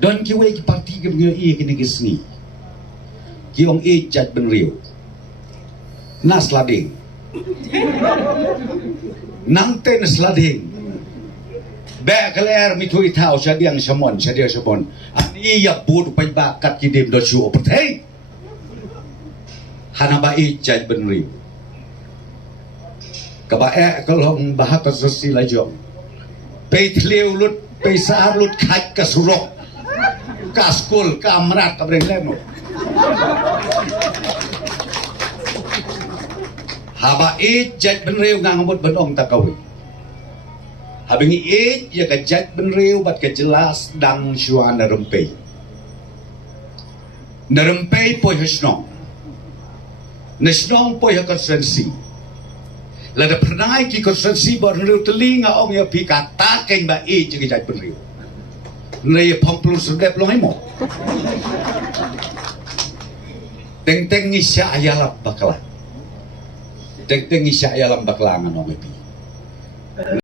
Don kiwe ki parti ke bagi kini kisni. Ki ong jat ben riu. Nas lading. Nang ten slading. Bek keler mitui tau sadiang samon sadia samon. Ani ya bud pai bakat kidim do su opetei. Hana ba jat ben riu. Kabae kalong bahata sesila jom. Pe tliu lut pe saar lut khat ka surok. Kaskul kamrat ka breng leno. Haba jat ben riu ngamut benong takawi. Habingi ya ka jat ben riu bat ka jelas dang syuan narempei. Narempei poi hasnong. Nasnong poi konsensi. Lada pernah ki konsensi bar riu telinga ong ya pika taken ba ya ka jat ben riu. Naya pangpulur sedep lo mo. Teng-teng isya ayalam bakla. Teng-teng isya ayalam baklangan o